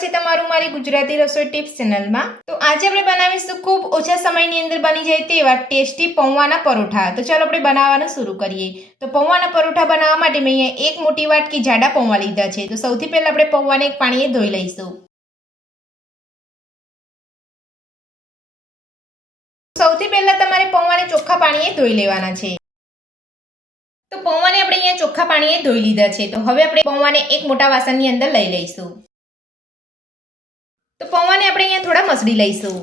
સ્વાગત છે તમારું મારી ગુજરાતી રસોઈ ટિપ્સ ચેનલમાં। તો આજે આપણે બનાવીશું ખૂબ ઓછા સમયની અંદર બની જાય તેવા ટેસ્ટી પૌવાના પરોઠા। તો ચાલો આપણે બનાવવાનું શરૂ કરીએ। તો પૌવાના પરોઠા બનાવવા માટે મેં અહીંયા એક મોટી વાટકી જાડા પૌવા લીધા છે। તો સૌથી પહેલા આપણે પૌવાને એક પાણીએ ધોઈ લઈશું। સૌથી પહેલા તમારે પૌવાને ચોખ્ખા પાણીએ ધોઈ લેવાના છે। તો પૌવાને આપણે અહીંયા ચોખ્ખા પાણીએ ધોઈ લીધા છે। તો હવે આપણે પૌવાને એક મોટા વાસણની અંદર લઈ લઈશું। તો પૌવાને આપણે અહીંયા થોડા મસળી લઈશું।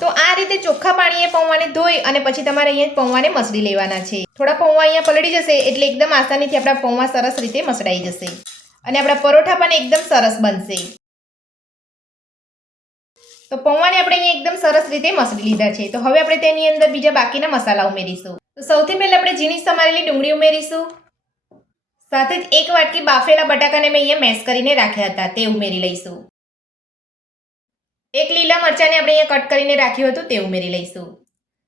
તો આ રીતે ચોખ્ખા પાણીએ પૌવાને ધોઈ અને પછી તમારે અહીંયા પૌવાને મસળી લેવાના છે। થોડા પૌવા અહીંયા પલળી જશે એટલે એકદમ આસાનીથી આપણા પૌવા સરસ રીતે મસળાઈ જશે અને આપણા પરોઠા પણ એકદમ સરસ બનશે। તો પૌવાને આપણે અહીંયા એકદમ સરસ રીતે મસળી લીધા છે। તો હવે આપણે તેની અંદર બીજા બાકીના મસાલા ઉમેરીશું। તો સૌથી પહેલા આપણે ઝીણી સમારેલી ડુંગળી ઉમેરીશું। સાથે જ એક વાટકી બાફેલા બટાકાને મેં અહીંયા મેશ કરીને રાખ્યા હતા તે ઉમેરી લઈશું। એક લીલા મરચાંને આપણે અહીંયા કટ કરીને રાખ્યું હતું તે ઉમેરી લઈશું।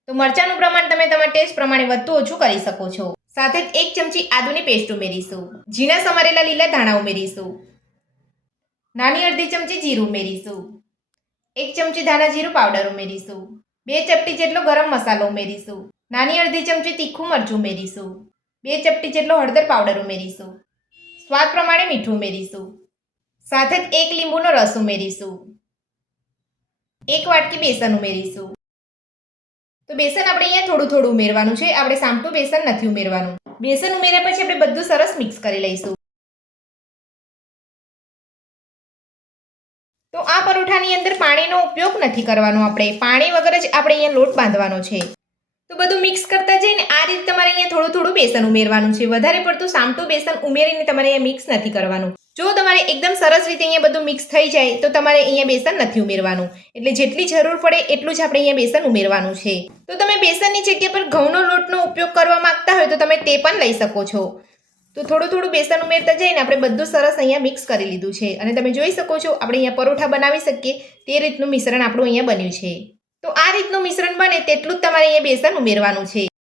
તો મરચાંનું પ્રમાણ તમે તમારા ટેસ્ટ પ્રમાણે વધુ ઓછું કરી શકો છો। સાથે જ એક ચમચી આદુની પેસ્ટ ઉમેરીશું। ઝીણા સમારેલા લીલા ધાણા ઉમેરીશું। નાની અડધી ચમચી જીરું ઉમેરીશું। એક ચમચી ધાણા જીરું પાવડર ઉમેરીશું। 2 ચપટી જેટલો ગરમ મસાલો ઉમેરીશું। નાની અડધી ચમચી તીખું મરચું ઉમેરીશું। 2 ચપટી જેટલો હળદર પાવડર ઉમેરીશું। સ્વાદ પ્રમાણે મીઠું ઉમેરીશું। સાથે જ એક લીંબુનો રસ ઉમેરીશું। એક વાટકી બેસન ઉમેરીશું। તો બેસન આપણે અહીંયા થોડું થોડું ઉમેરવાનું છે, આપણે સામટું બેસન નથી ઉમેરવાનું। બેસન ઉમેર્યા પછી આપણે બધું સરસ મિક્સ કરી લઈશું। તો આ પરોઠાની અંદર પાણીનો ઉપયોગ નથી કરવાનો, આપણે પાણી વગર જ આપણે અહીંયા લોટ બાંધવાનો છે। તો બધું મિક્સ કરતા જઈને આ રીતે તમારે અહીંયા થોડું થોડું બેસન ઉમેરવાનું છે, વધારે પડતું સામટું બેસન ઉમેરીને તમારે અહીંયા મિક્સ નથી કરવાનું। જો તમારે એકદમ સરસ રીતે અહીંયા બધું મિક્સ થઈ જાય તો તમારે અહીંયા બેસન નથી ઉમેરવાનું, એટલે જેટલી જરૂર પડે એટલું જ આપણે અહીંયા બેસન ઉમેરવાનું છે। તો તમે બેસનની જગ્યા પર ઘઉંનો લોટનો ઉપયોગ કરવા માંગતા હોય તો તમે તે પણ લઈ શકો છો। તો થોડું થોડું બેસન ઉમેરતા જઈને આપણે બધું સરસ અહીંયા મિક્સ કરી લીધું છે અને તમે જોઈ શકો છો આપણે અહીંયા પરોઠા બનાવી શકીએ તે રીતનું મિશ્રણ આપણું અહીંયા બન્યું છે। તો આ રીતનું મિશ્રણ બને તેટલું જ તમારે અહીંયા બેસન ઉમેરવાનું છે।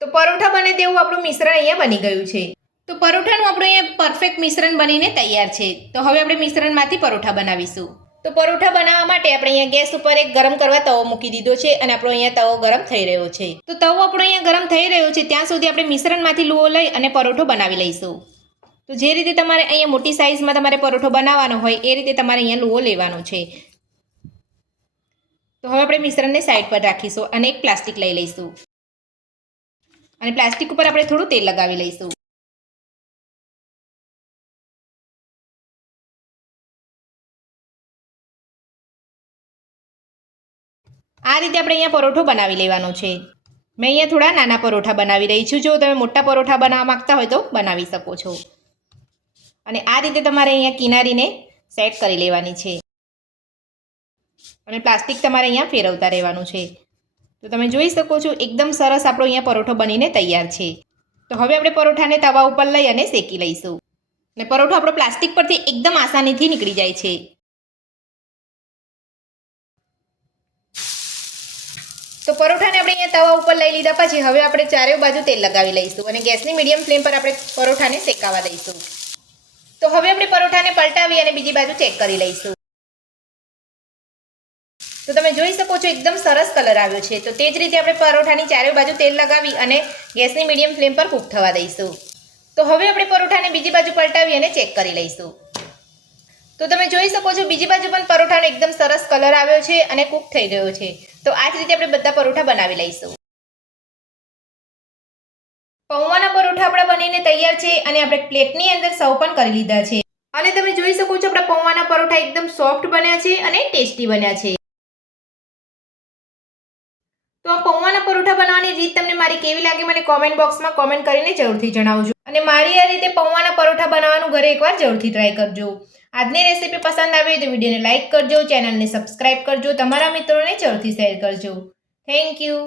તો પરોઠા બને તેવું આપણું મિશ્રણ અહીંયા બની ગયું છે। તો પરોઠાનું આપણું અહીંયા પરફેક્ટ મિશ્રણ બનીને તૈયાર છે। તો હવે આપણે મિશ્રણમાંથી પરોઠા બનાવીશું। તો પરોઠા બનાવવા માટે આપણે અહીંયા ગેસ ઉપર એક ગરમ કરવા તવો મૂકી દીધો છે અને આપણો અહીંયા તવો ગરમ થઈ રહ્યો છે। તો તવો આપણો અહીંયા ગરમ થઈ રહ્યો છે ત્યાં સુધી આપણે મિશ્રણમાંથી લુઓ લઈ અને પરોઠો બનાવી લઈશું। તો જે રીતે તમારે અહીંયા મોટી સાઇઝમાં તમારે પરોઠો બનાવવાનો હોય એ રીતે તમારે અહીંયા લુઓ લેવાનો છે। તો હવે આપણે મિશ્રણને સાઈડ પર રાખીશું અને એક પ્લાસ્ટિક લઈ લઈશું અને પ્લાસ્ટિક ઉપર આપણે થોડું તેલ લગાવી લઈશું। આ રીતે આપણે અહીંયા પરોઠો બનાવી લેવાનો છે। મેં અહીંયા થોડા નાના પરોઠા બનાવી રહી છું, જો તમે મોટા પરોઠા બનાવવા માંગતા હોય તો બનાવી શકો છો। અને આ રીતે તમારે અહીંયા કિનારીને સેટ કરી લેવાની છે અને પ્લાસ્ટિક તમારે અહીંયા ફેરવતા રહેવાનું છે। તો તમે જોઈ શકો છો એકદમ સરસ આપણો અહીંયા પરોઠો બનીને તૈયાર છે। તો હવે આપણે પરોઠાને તવા ઉપર લઈ અને શેકી લઈશું અને પરોઠો આપણો પ્લાસ્ટિક પરથી એકદમ આસાનીથી નીકળી જાય છે। તો પરોઠાને આપણે અહીંયા તવા ઉપર લઈ લીધા પછી હવે આપણે ચારે બાજુ તેલ લગાવી લઈશું અને ગેસની મીડિયમ ફ્લેમ પર આપણે પરોઠાને શેકાવા દઈશું। તો હવે આપણે પરોઠાને પલટાવી અને બીજી બાજુ ચેક કરી લઈશું। તો તમે જોઈ શકો છો એકદમ સરસ કલર આવ્યો છે। તો તે જ રીતે આપણે પરોઠાની ચારે બાજુ તેલ લગાવી અને ગેસની મીડિયમ ફ્લેમ પર કૂક થવા દઈશું। તો હવે આપણે પરોઠાને બીજી બાજુ પલટાવી અને ચેક કરી લઈશું। તો તમે જોઈ શકો છો બીજી બાજુ પણ પરોઠાનો એકદમ સરસ કલર આવ્યો છે અને કૂક થઈ ગયો છે। તો આ જ રીતે આપણે બધા પરોઠા બનાવી લઈશું। પૌવાના પરોઠા આપણા બનીને તૈયાર છે અને આપણે પ્લેટની અંદર સર્વ પણ કરી લીધા છે અને તમે જોઈ શકો છો આપણા પૌવાના પરોઠા એકદમ સોફ્ટ બન્યા છે અને ટેસ્ટી બન્યા છે। તો આ પૌવાના પરોઠા બનાવવાની રીત તમને મારી કેવી લાગી મને કોમેન્ટ બોક્સમાં કોમેન્ટ કરીને જરૂરથી જણાવજો અને મારી આ રીતે પૌવાના પરોઠા બનાવવાનું ઘરે એકવાર જરૂરથી ટ્રાય કરજો। આજની રેસીપી પસંદ આવી તો વિડીયોને લાઇક કરજો, ચેનલને સબસ્ક્રાઇબ કરજો, તમારા મિત્રોને જરૂરથી શેર કરજો। Thank you.